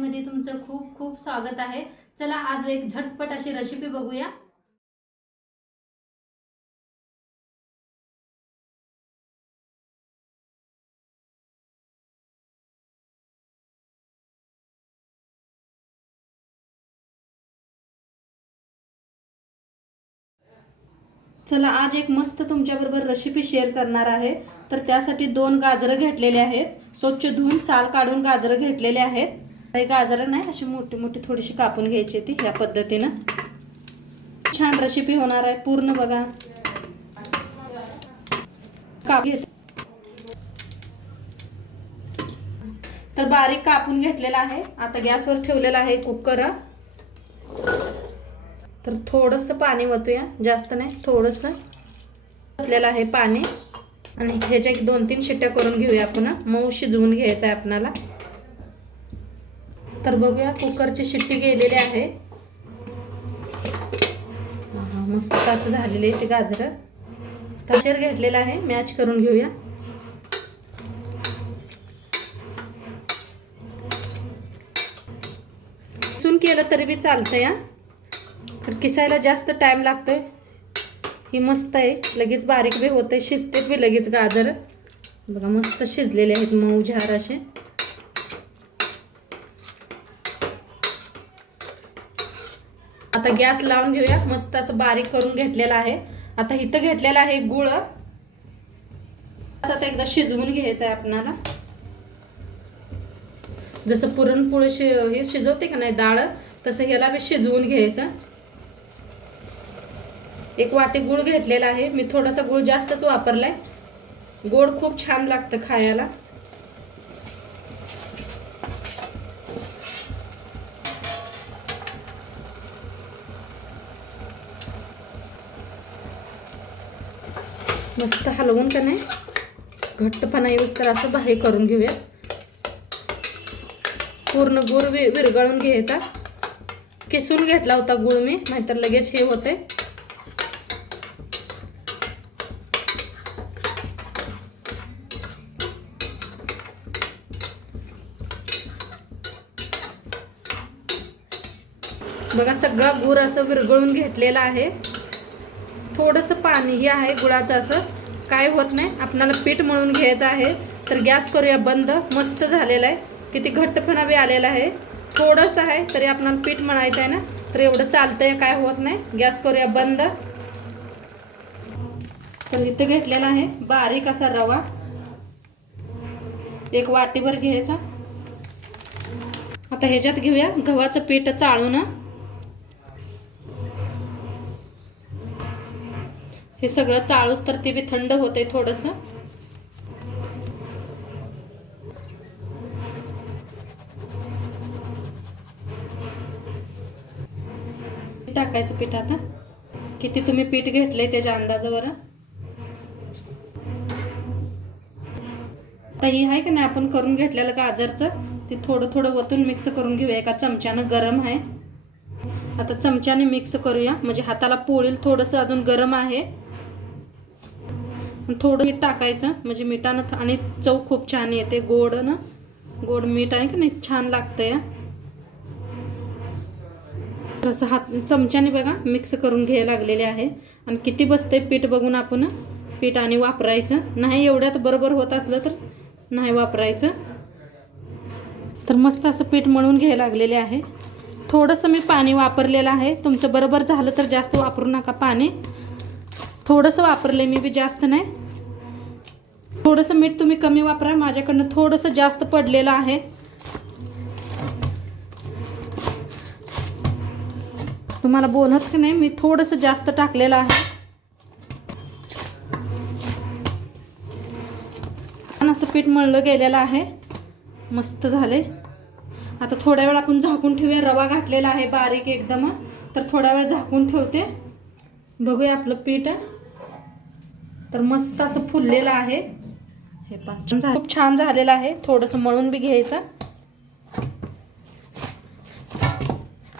मध्ये तुमचं खूप खूप स्वागत आहे। चला आज एक झटपट अशी रेसिपी बघूया। चला आज एक मस्त तुमच्याबरोबर रेसिपी शेअर करणार आहे। तर त्यासाठी 2 गाजरं घेतलेले आहेत, स्वच्छ धुवून साल काढून गाजरं घेतलेले आहेत। काही गाजरं नाही, अशी मोठी मोठी थोडीशी कापून घ्यायची ती या पद्धतीने। छान रेसिपी होणार आहे, पूर्ण बघा। तर बारीक कापून घेतलेला आहे। आता गॅसवर ठेवलेला आहे कुकर। तर थोडंसं पाणी ओतूया, जास्त नाही, थोडंसं ओतलेलं आहे पाणी। आणि ह्याच्या 2-3 शिट्ट्या करून घेऊया आपण, मऊ शिजवून घ्यायचं आहे आपल्याला। तर बघूया कुकरची शिट्टी गेलेली आहे। मस्त असं झालेले ते गाजर। तशेर घेतलेला आहे, मॅच करून घेऊया। किसून केलं तरी बी चालतंय या, किसायला जास्त टाइम लागतोय। ही मस्त आहे, लगेच बारीक बी होते, शिजते बी लगेच गाजर। बघा मस्त शिजलेले आहेत, मऊ झार असे। आता गॅस लावून घेऊया, मस्त असं बारीक करून घेतलेला आहे। आता इथं घेतलेला आहे गुळ। आता एकदा शिजवून घ्यायचं आहे आपल्याला, जसं पुरणपोळी हे शिजवते का नाही डाळ, तसं ह्याला बी शिजवून घ्यायचं। 1 वाटी गुळ घेतलेला आहे मी, थोडासा गुळ जास्तच वापरलाय। गोड खूप छान लागतं खायला। मस्त हलवून का नाही घट्टपणा येऊस तर असं बाहेर करून घेऊया। पूर्ण गुळ विरघळून घ्यायचा। किसून घेतला होता गुळ मी, नाहीतर लगेच हे होते। बघा सगळा गुळ असं विरघळून घेतलेला आहे। थोडंसं पाणी हे आहे गुळाचं, असं काय होत नाही। आपल्याला पीठ मळून घ्यायचं आहे। तर गॅस करूया बंद। मस्त झालेला आहे, किती घट्टपणा बी आलेला आहे। थोडंसं आहे तरी आपल्याला पीठ मळायचं आहे ना, तर एवढं चालतंय, काय होत नाही। गॅस करूया बंद। तर इथे घेतलेला आहे बारीक असा रवा, 1 वाटीभर घ्यायचा। आता ह्याच्यात घेऊया गव्हाचं पीठ चाळून। हे सगळं चाळूस तर ते बी थंड होते थोडंसं। टाकायचं पीठ आता, किती तुम्ही पीठ घेतलंय त्याच्या अंदाजावर। आता ही आहे का नाही आपण करून घेतलेलं गाजरचं, ते थोडं थोडं वतून मिक्स करून घेऊया। एका चमच्यानं गरम आहे, आता चमच्याने मिक्स करूया, म्हणजे हाताला पोळील। थोडंसं अजून गरम आहे। थोडं मीठ टाकायचं, म्हणजे मिठानं आणि चव खूप छान येते। गोड ना, गोड मीठ आहे का नाही, छान लागतंय। तसं हात चमच्याने बघा मिक्स करून घ्यायला लागलेले आहे। आणि किती बसते पीठ बघून आपण पीठ आणि वापरायचं नाही। एवढ्यात बरोबर होत असलं तर नाही वापरायचं। तर मस्त असं पीठ मळून घ्यायला लागलेले आहे। थोडंसं मी पाणी वापरलेलं आहे, तुमचं बरोबर झालं तर जास्त वापरू नका पाणी। थोडंसं वापरले मी बी, जास्त नाही। थोडंसं मीठ तुम्ही कमी वापरा, माझ्याकडनं थोडंसं जास्त पडलेलं आहे। तुम्हाला बोलत की नाही, मी थोडंसं जास्त टाकलेलं आहे। असं पीठ मळलं गेलेलं आहे, मस्त झाले। आता थोड्या वेळ आपण झाकून ठेवूया। रवा घातलेला आहे बारीक एकदम, तर थोडा वेळ झाकून ठेवते। बघूया आपलं पीठ तर मस्त असं फुललेलं आहे। हे पहा खूप छान झालेलं आहे। थोडंसं मळून बी घ्यायचं।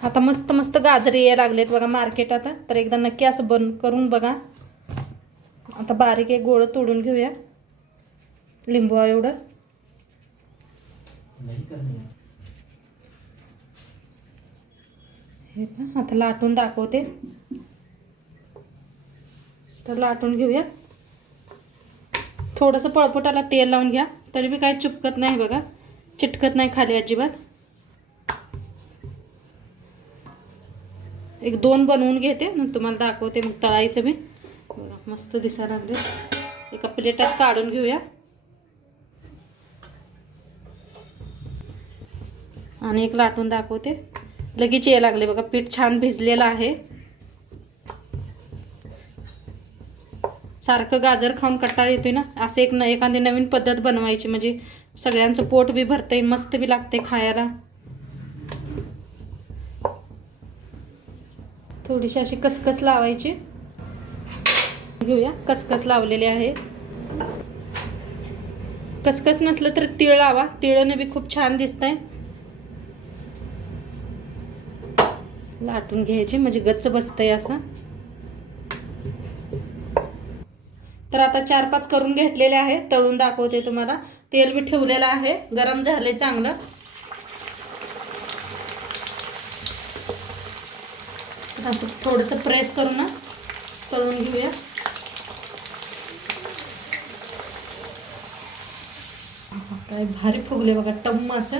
आता मस्त मस्त गाजर यायला लागलेत बघा मार्केटात, तर एकदा नक्की असं बंद करून बघा। आता बारीक एक गोळ तोडून घेऊया, लिंबू एवढं। हे पहा, आता लाटून दाखवते. तर लाटून घेऊया. थोडंसं पळपुटाला तेल लावून घ्या, तरी बी काही चिपकत नाही बघा, चिटकत नाही खाली अजिबात. एक 2 बनवून घेते, मग तुम्हाला दाखवते मग तळायचं बी. बघा मस्त दिसायला लागले. एका प्लेटात काढून घेऊया. आणि एक लाटून दाखवते. लगेच यायला लागले बघा, पीठ छान भिजलेलं आहे. सारखं गाजर खाऊन कंटाळा येतोय ना, असं एखादी नवीन पद्धत बनवायची, म्हणजे सगळ्यांचं पोट बी भरतंय, मस्त बी लागते खायला. थोडीशी अशी कसकस लावायची. घेऊया, कसकस लावलेली आहे. कसकस नसलं तर तीळ लावा, तिळाने बी खूप छान दिसतंय. लाटून घ्यायची म्हणजे गच्च बसतंय असं. तर आता 4-5 करून घेतलेले आहे. तळून दाखवते तुम्हाला. तेल बी ठेवलेलं आहे, गरम झाले चांगलं. असं थोडंसं प्रेस करून ना तळून घेऊया. काय भारी फुगले बघा, टम्म असं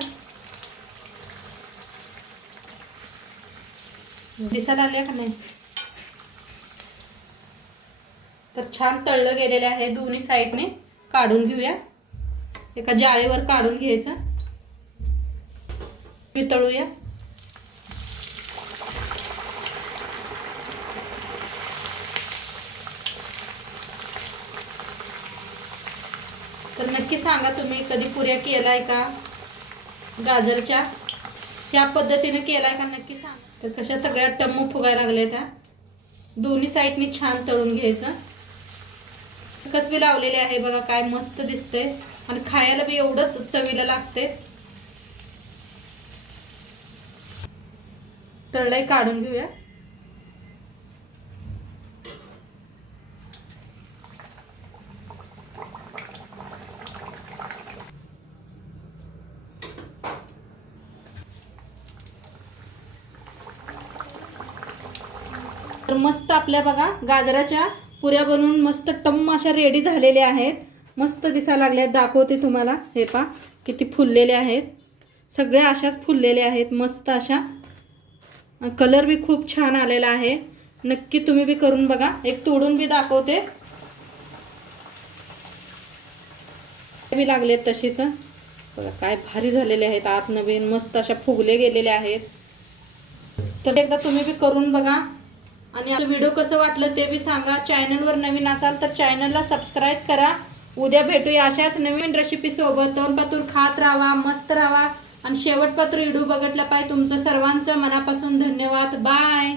दिसायला आले का नाही. तर छान तळलं गेलेले आहे. दोन्ही साईडने काढून घेऊया. एका जाळीवर काढून घ्यायचं. तळूया. तर नक्की सांगा तुम्ही कधी पुऱ्या केलाय का गाजरच्या, ह्या पद्धतीने केलाय का नक्की सांगा. तर कशा सगळ्या टम्म फुगायला लागल्या त्या. दोन्ही साईडने छान तळून घ्यायचं. कसबी लावलेले आहे बघा, काय मस्त दिसतंय आणि खायला बी एवढंच चवीला लागते. तळलंय, काढून घेऊया. तर मस्त आपल्या बघा गाजराच्या पुऱ्या बनवून मस्त टम्म अशा रेडी झालेल्या आहेत. मस्त दिसायला लागल्या. दाखवते तुम्हाला. हे पहा किती फुललेले आहेत. सगळ्या अशाच फुललेल्या आहेत मस्त अशा. कलर बी खूप छान आलेला आहे. नक्की तुम्ही बी करून बघा. एक तोडून बी दाखवते. बी लागलेत तशीच बघा, काय भारी झालेले आहेत. आत नवीन मस्त अशा फुगले गेलेले आहेत. तर एकदा तुम्ही बी करून बघा. आणि व्हिडिओ कसं वाटलं ते बी सांगा. चॅनलवर नवीन असाल तर चॅनलला सबस्क्राईब करा. उद्या भेटूया अशाच नवीन रेसिपी सोबत. तोंडपातूर खात राहा, मस्त राहा आणि शेवटपातूर व्हिडिओ बघितला पाहिजे. तुमचं सर्वांचं मनापासून धन्यवाद. बाय.